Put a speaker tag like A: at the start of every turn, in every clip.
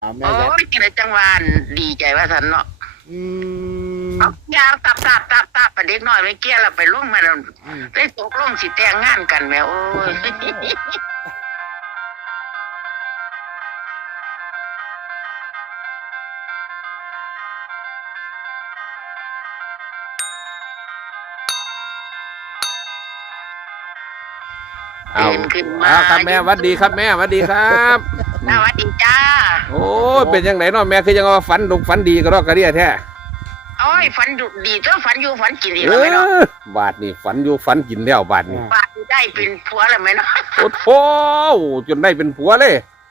A: แม่
B: โอ้
A: ยัด
B: ยกินในจังหวะดีใจว่าสันเนาะ
A: อืม
B: เอายาวตับไปเด็กน้อยไม่เกี้ยเราไปล่วงมาแล้วได้ตกลงสิแต่งงานกันแม่โอ้ย
C: เอา
B: ตื่นขึ้นมา
C: ครับแม่หวัดดีครับแม่หวัดดีครับ
B: สวัสดีจ้า
C: โอ้ยเป็นยังไงเนาะแม่คือยังว่าฝันดุฝันดีก็รอกกระเดียแท้
B: โอ้ยฝันดุดีเจ้าฝันอยู่ฝันกินดี
C: เอ
B: แล้วไหมเนาะ
C: อบาทนี่ฝันอยู่ฝันกินแล้วบาทนี่
B: บาดได้เป็นผัวแล้วไหมเนาะ
C: โอ้โหจนได้เป็นผัวเลย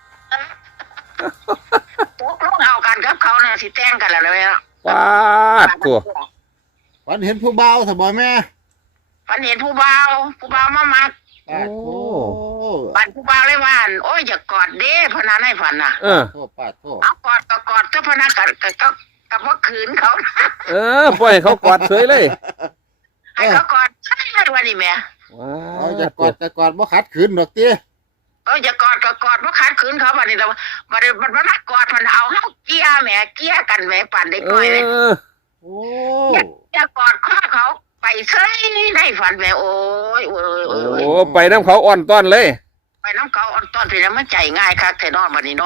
B: ตกลงเอากันกับเขาเนี่ยสิแต่งกันแล้วไหมเนาะ
C: ปาดตัว
A: ฝันเห็นผู้บ่าวสบายแม่
B: ฝันเห็นผู้บ่าวมามัก
A: โอ้
B: บันผู้บ่าวเลยว่าโอ้ยอย่ากอดเด้พนันให้ฝันน่ะ
C: เออ
A: โทษปาดโทษ
B: เอากอดก็กอดเจ้าพนักกับว่าขืนเขานะ
C: เออปล่อยให้เขากอดเฉยเลย
B: ให้เขากอดใช่เลยวันนี้แม่
A: เอาจะกอดบ่ขัดขืนดอกเตี้ย
B: อย่ากอดก็กอดว่าขาดขืนเขาบันนี้เรามันนักกอดมันเอาเขาเกี้ยแหม่เกี้ยกันแหม่ปั่นเด็กน้อยเลย
A: โอ้
B: อย่ากอดข้อเขาไปเซ้ยได้ฝันแหม่โอ้ย
C: โอ้ไปน้ำเขาอ่อนต้อนเลย
B: ไปน้ำเขาอ่อนตอนไปแล้วมันใจง่ายครับแต่นอนวันนี้นอน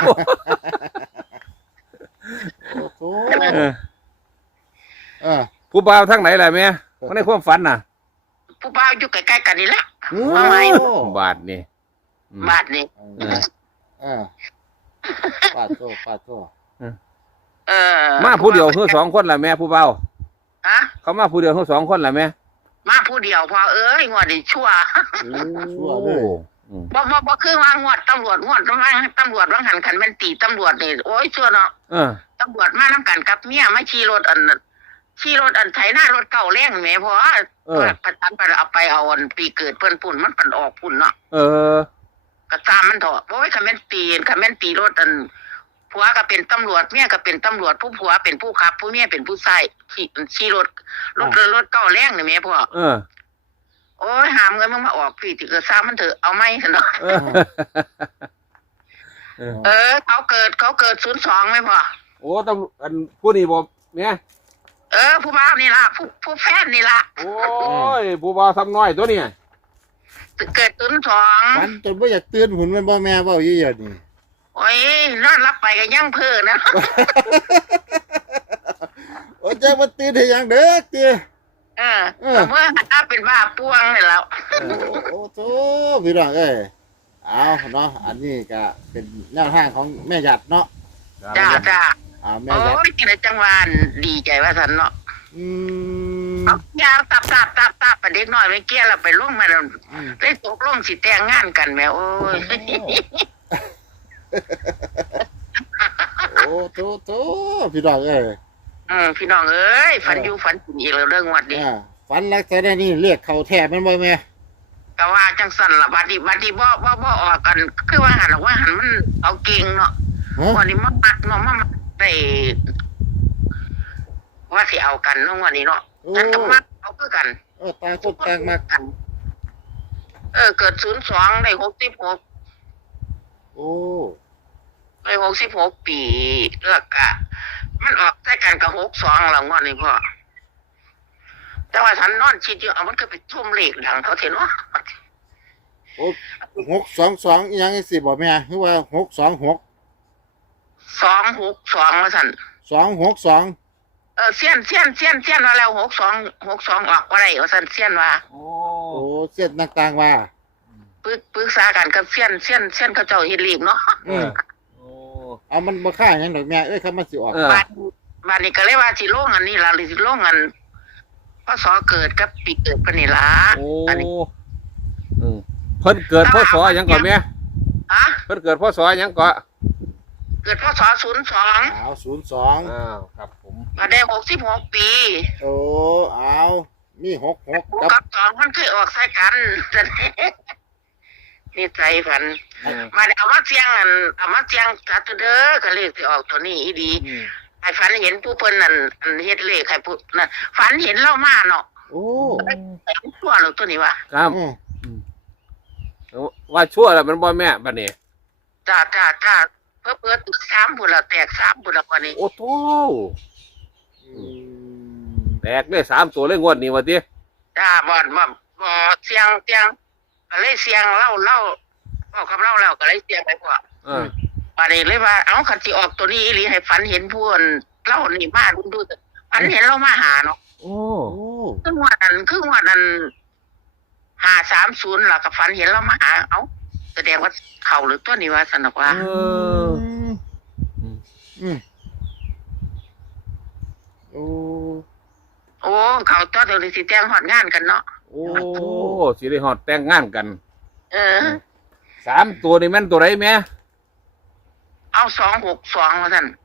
A: โห
C: เออ
A: เออ
C: ผู้บ่าวทั้งไหนล่ะแม่เขาในความฝันน่ะ
B: ผู้บ่าวอยู่ใกล้ๆกันนี่แหละ
A: โอ้
B: มาใหม่
C: บาทนี่
B: บาทนี่
A: เออปาดโทษปาดโทษ
C: มาผู้เดียวคือสองคนล่ะแม่ผู้บ่าว
B: ฮะ
C: เขามาผู้เดียวคือสองคนล่ะแม่
B: มาผู้เดียวพอเอ้ยงวดนี้ชั่ว
A: ชั่วเลย
C: อืม
B: บ่คือว่างวดตำรวจว่างหันขันแม่นตีตำรวจนี่โอ้ยชั่วเนาะ
C: เออ
B: ตำรวจมานํกันกับเมียมาขี่รถอันไถหน้ารถเก่าแรงแหม่พอประทันไปเอาไปเอาอันปีเกิดเพิ่นปุ่นมันปันออกปุ่นเนาะ
C: เออ
B: ก็ตามมันเถอะโอ้ยคันแม่นตีรถอันผัวก็เป็นตำรวจเมียก็เป็นตำรวจผู้ผัวเป็นผู้ขับผู้เมียเป็นผู้ใส่ขี่รถเก่าแรงนี่แหม่พ่อ
C: เออ
B: โอ้ยหามเงินมึงมาออกพี่ติเกิดซ้ำมันเถอะเอาไหมเนาะ เขาเกิด02ไหมพ่อ
C: โอ้ต้องอันผู้นี้บอกเนี่ย
B: ผู้บ่าวนี่ล่ะผู้แฟนนี่ล่ะ
C: โอ้ยผู้บ่าวทำน้อยตัวนี้
B: เกิด02
A: ฝันจนบ่อยากตื่นหุ่นมันบ่แม่เว้าเยอะๆนี่
B: โอ้ยนอนรับไปก็ยังเพ้อนะ
A: โอ้ยจะมาตื่นให้หยังเด้อเตี้ย
B: เมื่อหันเป็นบ้าป่วงนี่แล้ว
A: โอ้โธ่พี่น้องเอ้ยเอาเนาะอันนี้ก็เป็นแนวทางของแม่หยัดเนาะ
B: จ้า
A: แม่
B: โอ้
A: หยัด
B: ยกินในจังหวะดีใจว่าสันเนาะ
A: อืม
B: เอายาวตับไปเด็กน้อยไม่เกี้ยเราไปล่วงมาแล้วได้ตกลงสิแต่งงานกันแม่โอ้ย
A: โอ้โธ่พี่น้องเอ้ย
B: พี่น้องเอ้ยฝันอยู่ฝันกินอีกแล้วเรื่องวัดนี้
A: ฝันลักษณะนี้เรียกเขาแท้แม่นบ่แม่
B: ก็ว่าจังสันละบัดนี้บ่ออกกันคือว่าหันมันเอาเก่งเนาะ
A: ฮะ
B: วันนี้มามักเนาะมามักได้ว่าสิเอากันเนาะวันนี้เนาะแต่ก็มักเอาคือกัน
A: ต่างคนต่างมัก
B: กันเกิด02ได้66
A: โอ้
B: ได้66ปีแล้วก็มันออกใส่กันกับ62แล้วงวดนี้พ่อแต่ว่าฉันนอนคิดอยู่เอามันก็ไปทุ่มเลขหลังเขาเถอะเนาะ
A: โอ้622อีหยังจังซี่บ่แม่คือว่า626
B: 262ว่าซั่น
A: 262
B: เสี้ยนว่าแล้ว62ออกบ่ได้ว่าซั่นเสี้ยนว่า
C: โอ้
A: โอ้เส้นต่างๆว่า
B: ปรึกษากันกับเสี้ยนเขาเจ้าเฮ็ดรีบเนาะ
C: โอ้
A: เอามันบ่ค่าหยังดอกแม่เอ้ยครับมันสิออก
B: บ้านนี้ก็เลยว่าสิลงอันนี้ล่ะหรือสิลงอันพศเกิดกับปีเกิดปานนี้ล่ะ
C: โอ้
B: อันนี้
C: เพิ่นเกิดพศหยังก่อนแม่
B: ฮะ
C: เพิ่นเกิดพศหยังก่อน
B: เกิดพศ02
A: เอา02
C: ครับผม
B: มาได้66ปี
A: โอ้เอามี66กับ
B: กับ2มันเคยออกใส่กัน นี่ใจฝันมาได้เอามาเสียงจัดเด้อก็เลขสิออกตัวนี้อีดีให้ฝันเห็นผู้เพิ่นนั่นเฮ็ดเลขให้ผู้นั่นฝันเห็นเล่ามาเนาะ
A: โอ้
B: ชั่วหรือตัวนี้วะ
C: ครับว่าชั่วแล้วมันบ่แม่บัดนี้
B: จ้าเปิดตึก3พุ่นละแตก3พุ่นละกว่านี้
C: โอ้โธ่
A: อืม
C: แตกได้3ตัวเลยงวดนี้ว่าติ
B: จ้าบ่เสียงก็เลยเสียงเล่าเอาคำเล่าแล้วก็เลยเสียงไปพวก
C: เออ
B: บาดนี้เลยว่าเอ้าคันสิออกตัวนี้อีหลีให้ฝันเห็นผู้อื่นเล่านี่มาดูฝันเห็นเรามาหาเนาะ
C: โอ้
A: โอ้
B: ครึ่งวันนั้น530ล่ะก็ฝันเห็นเรามาหาเอ้าแสดงว่าเข้าหรือตัวนี้ว่าสนุกว่า
C: เออ
A: อืมโอ้
B: โอ้เขาตัวเดี๋ยวนี้สิแต่งฮอดงานกันเนาะ
C: โอ้สิได้ฮอดแต่งงานกัน
B: เออ
C: 3ตัวนี่แม่นตัวใดแม่
B: เอา262ว่าซั่น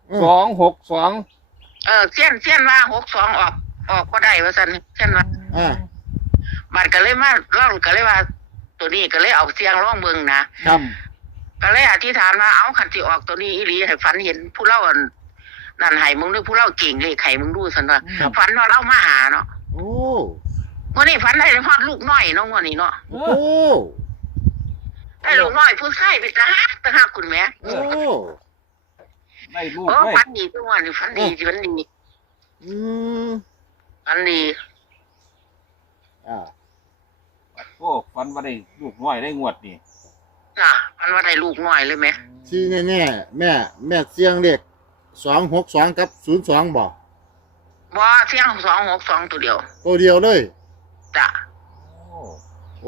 C: 262
B: เสี้ยนว่า62ออกบ่ได้ว่าซั่นเสี้ยนว่า
A: อ่า
B: บัดก็เลยมาเล่าก็เลยว่า ตัวนี้ก็เลยเอาเสียงร้องเบิ่งนะครับ ก็เลยอธิษฐานว่าเอาคันสิออกตัวนี้อีหลีให้ฝันเห็นผู้เล่าอันนั่นให้มึงด้วยผู้เล่าเก่งเลขให้มึงดูซั่นว่าฝันว่าเรามาหาเนาะ
A: โอ้
B: วันนี้ฝันได้ฮอดลูกน้อยเนาะวันนี้เนาะ
A: โอ้
B: ได้ลูกน้อยผู้ชายไปตาฮักคุณแม่
A: โอ้
C: ได้ลูก
B: โอ้
C: เลย
B: ฝันดีทุกวันนี้ฝันดี
A: อืม
B: ฝันดี
A: อ่า
C: โอ้ฟันว่าได้ลูกน้อยได้งวดนี่
B: น่ะฝันว่าได้ลูกน้อยเลยแม่
A: ที่แน่ๆแม่เสียงเลข262กับ02บ่
B: บ่เสียง262ตัวเดียว
A: ตัวเดียวเลย
B: จ้ะ
C: โอ้
A: โอ้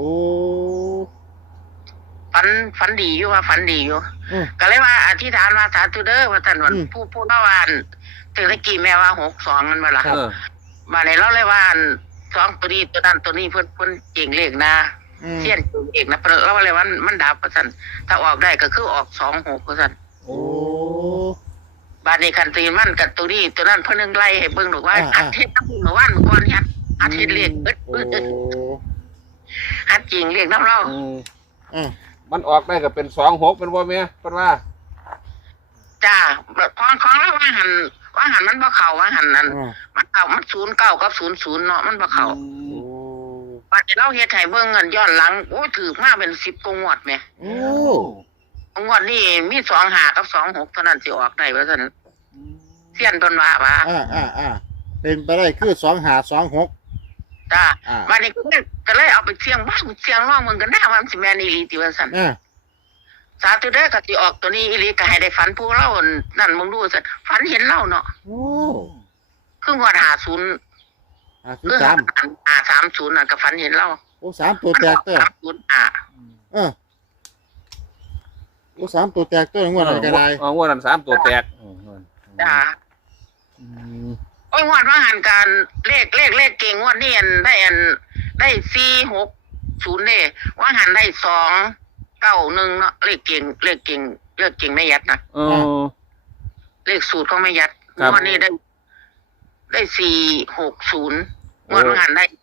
B: ฝันดีอยู่ว่าฝันดีอยู่
A: อืม
B: ก็เลยว่าอธิษฐานว่าสาธุเด้อว่าท่านวัน
A: อืม
B: ผู้เล่าว่าถึงตะกี้แม่ว่า62มันมาละ
C: เออ
B: มาในเราเลยว่า2ตัวนี้ตัวนั้นตัวนี้เพิ่นเก่งเลขนะ
A: อืม
B: เสี้ยนเก่งเอกนะเพิ่นเราเลยว่ามันดับว่าซั่นถ้าออกได้ก็คือออก26ว่าซั่น
C: โอ้
A: โอ้
B: บาดนี้คันตีมันกับตัวนี้ตัวนั้นเพิ่นนึงไล่ให้เบิ่งดอกว่า
A: อ่า
B: อาทิตย์นำเมื่อวานเมื่อก่อนเนี่ยอาทิตย์เลขเบิด
A: โอ้
B: อัดจริงเลขน้ำเรา
C: อืม
A: อ่า
C: มันออกได้ก็เป็น26เป็นบ่แม่เพิ่นว่า
B: จ้าของเราว่าหันมันบ่เข้าว่าหันนั่น
A: อ่า
B: มันเข้ามัน09กับ00เนาะมันบ่เข้า
A: โอ้
B: บาดนี้เราเฮ็ดให้เบิ่งเงินย้อนหลังโอ้ยถูกมาเป็น10กว่างวดแหม
A: โอ้
B: งวดนี้มี25กับ26เท่านั้นสิออกได้ว่าซั่นเสี้ยนเพิ่นว่า
A: อ่าเป็นไปได้คือ2526
B: จ้า
A: อ่า
B: บาดนี้ก็เลยเอาไปเสี่ยงบ้างเสี่ยงร้องมึงกันหน้าว่ามันสิแม่นอีหลีติว่าซั่น
A: อ่า
B: สาธุเด้อก็สิออกตัวนี้อีหลีก็ให้ได้ฝันผู้เล่านั่นมึงดูซั่นฝันเห็นเล่าเนาะ
A: โอ้
B: คืองวด50
A: คือ
B: 30น่ะก็ฝันเห็นเล่า
A: โอ้3ตัวแตกเต้อ
B: 30
A: เออโอ้3ตัวแตกเต้องวดอะไรก็ได้
C: งวดนั้น3ตัวแตก
B: จ้า
C: อืม
B: โอ้ยงวดว่าหันการเลขเก่งงวดนี้ได้460เด้ว่าหันได้291เนาะเลขเก่งแม่ยัดนะ
C: เออ
B: เลขสูตรของแม่ยัด
C: ครับ
B: งวดนี้ได้460งวดว่าหันได้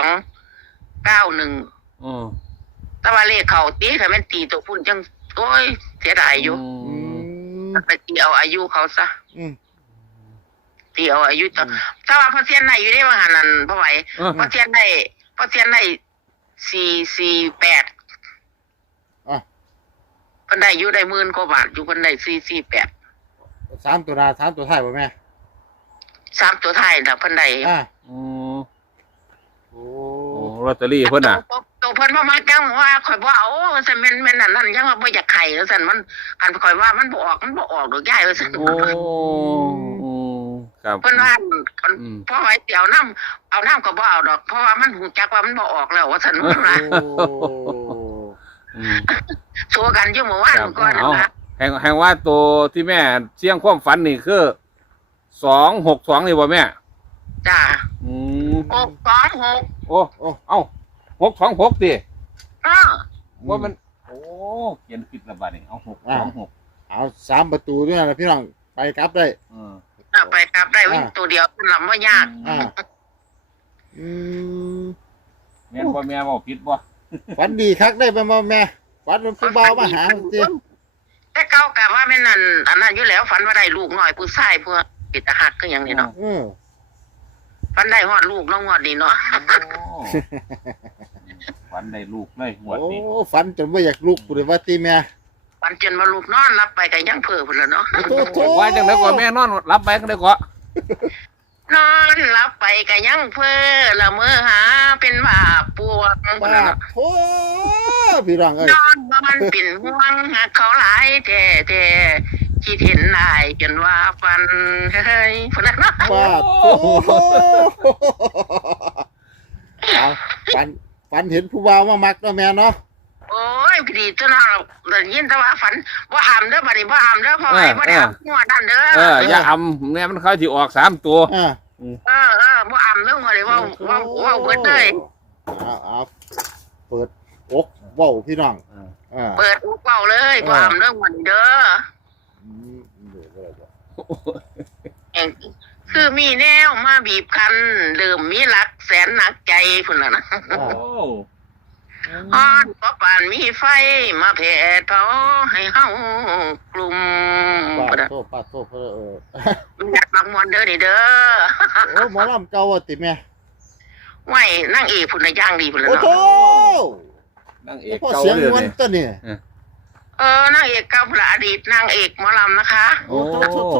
B: 291
C: อืม
B: แต่ว่าเลขเขาตีถ้ามันตีตัวพุ่นจังโอ้ยเสียดายอยู่
A: อืม
B: ไปตีเอาอายุเขาซะ
A: อืม
B: ตีเอาอายุต่อถ้าว่าพอเสียนได้อยู่ได้ว่าหันนั่นเพราะไหว
C: เออ
B: พอเสียนได้448
A: อ่ะ
B: เพิ่นได้อยู่ได้10,000กว่าบาทอยู่เพิ่นได้448
A: 3ตัวหน้า3ตัวท้ายบ่แม่
B: 3ตัวท้ายน่ะเพิ่นได้
A: อ่า
C: อืม
A: โอ้
C: โอ้ลอตเตอรี่เพิ่นน่ะ
B: ตัวเพิ่นบ่มาจังว่าข่อยบ่เอาซั่นแม่นนั่นยังว่าบ่อยากไข่ซั่นมันคันข่อยว่ามันบ่ออกดอกยายว่าซั่น
C: โอ้อืมครับ
B: เพิ่นว่า
C: อืม
B: เพราะไว้เอาน้ำก็บ่เอาดอก เพราะว่ามันหูจักว่ามันบ่ออกแล้วว่าซั่นมันว่า
A: โอ้
C: อืม
B: โซกันอยู่เมื่อวานก่อน
C: เอา
B: นะ
C: แห่งว่าตัวที่แม่เสี่ยงความฝันนี่คือ262นี่บ่แม่
B: จ้า
C: อืม
B: 626
C: โอ้เอ้า626ติ ว่ามัน โอ้เขียนผิดละบาดนี่เอา626
A: เอา3ประตูด้วยนะพี่น้องไปกลับได้
B: ไปกลับได้วิ่งตัวเดียวมันลำบ่ยาก
A: อ่าอืม
C: แม่นบ่แม่เว้าผิดบ่
A: ฝันดีคักได้บ่แม่ฝันเป็นผู้บ่าวมาหาติ
B: แต่เก่ากะว่าแม่นนั่นอันนั้นอยู่แล้วฝันว่าได้ลูกน้อยผู้ชายพวกปิดตาหักคือหยังนี่เนาะ
A: อือ
B: ฝันได้ฮอดลูกน้องงอดนี่เนาะ
C: ฝันได้ลูกเลยงวด
A: โอ้
C: นี้
A: ฝันจนบ่อยากลุกพุ่นเลยว่าติแม่
B: ปันจนมาลูกนอนรับไปก็ยังเพ้อพุ่นละเนาะ
A: โอ้โห
C: ว่าจังได๋ก็แม่นอนรับไปก็ได้ก็
B: นอนรับไปก็ยังเพ้อละเมอหาเป็นบาปวงพุ่น
A: ปา
B: ละ
A: ด
B: เนาะ
A: โถพี่น้องเอ้ย
B: นอนว่ามันเป็นห่วงหากเขาหลายแต่คิดเห็นนายจนว่าฟันเฮ้ยพุ่นละเนาะ
A: ปาดโถเอาฝันเห็นผู้บ่าวมามักเนาะแม่เนาะ
B: โอ้ยพอดีตัวเราได้ยินแต่ว่าฝันบ่อำเด้อบัดนี้บ่อำเด้อพ่อไอ้บ่ได้อำหัวดันเด้อ
C: อย่าอำแม่มันเข้าสิออก3ตัว
A: อ่า
B: บ่อำเด้อหัวเลยว่าเบิดเลย
A: เอาเปิดอกเว้าพี่น้องอ่า
B: เปิดอุกเว้าเลยบ่อำเด้อหัวนี้เด้อ
A: อืมเดี๋ยวเดี๋ยว
B: คือมีแนวมาบีบคั้นเริ่มมีรักแสนหนักใจพุ่นน่ะนะ
C: โอ้
B: ฮอนเพราะป่านมีไฟมาแผดเผาให้เฮากลุ่ม
A: ปาดโทษ
B: อยากมักมวนเด้อนี่เด้อ
A: โอ้หมอลำเก่าอ่ะติแม่
B: ไหวนั่งเอกพุ่นน่ะย่างดีพุ่นละ
A: โอ้โห
C: นางเอก
A: พ่อ
C: เก่า
A: เสียง
C: เลย
A: มวน
C: เนี่ย
A: ตัวนี่
B: นางเอกกับอดีตนางเอกหมอลำนะคะ
C: โอ้
A: โอ้โห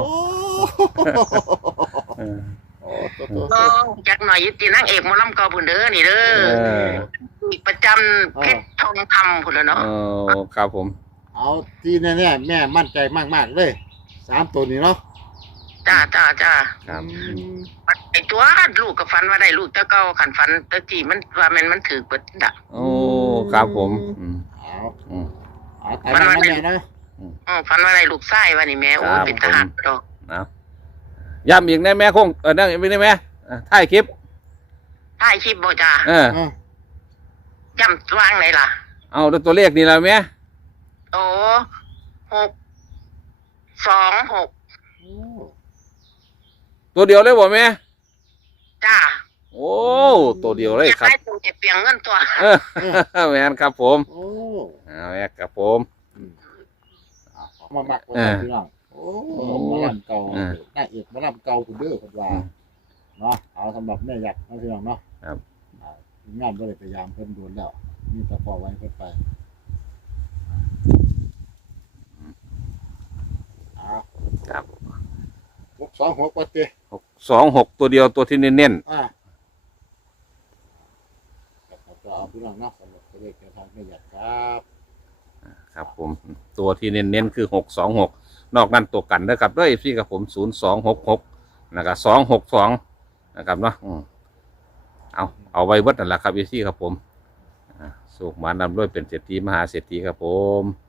C: เออ
A: โอ้โห
B: ก็จักหน่อยยุตินางเอกหมอลำเก่าพุ่นเด้อนี่เด้ออีกประจำเพชรทองคำพุ่นละเนาะ
C: เออครับผม
A: เอาที่แน่ๆแม่มั่นใจมากๆเลย3ตัวนี้เนาะ
B: จ้า
C: ครับ
B: ไอตัวลูกกับฟันว่าได้ลูกแต่เก่าขันฟันแต่จีมันว่ามันถือเปิดดัก
C: โอ้ครับผม
A: เอา
C: อืม
A: เอาตามนั้นแม่เนาะ
B: ฟันว่าได้ลูกไส้ว่านี่แม่โอ้
C: ครับ
B: เป็นทหารดอก
C: นะย้ำอีกได้แม่คงนั่งอีกได้แม่ถ่ายคลิป
B: ถ่ายคลิปบ่จ้า
A: อ่ะ
B: ย่ำวางไหนล่ะ
C: เอาตัวเลขนี่แล้วแม่
B: โอ้626
C: ตัวเดียวเลยบ่แม่
B: จ้า
C: โอ้ตัวเดียวเลยครับ
B: ให้ตัวจะเปลียงเงินตัว
C: แม่นครับผม
A: โอ้
C: เอาแม่ครับผม
A: เอามามักไว้พี่น้องโอ้หมอลำเก่าหน้าเอกหมอลำเก่าคุณเด้อคุณว่าเนาะเอาสำหรับแม่อยากเอาพี่น้องเนาะงานก็เลยพยายามเพิ่มโดนแล้วมีแต่พอไว้เพิ่มไป
C: ครับ
A: 626ว่าเต้
C: 26ตัวเดียวตัวที่เน้น
A: ก็เอาพี่น้องเนาะสำหรับตัวเลขทางแม่อยากครับ
C: ๆครับผมตัวที่เน้นๆคือ626นอกนั้นตัวกันนะครับด้วยพี่กับผม0266นะครับ262นะครับเนาะเอาไว้เบิดนั่นแหละครับพี่ครับผมสุขมานำด้วยเป็นเศรษฐีมหาเศรษฐีครับผม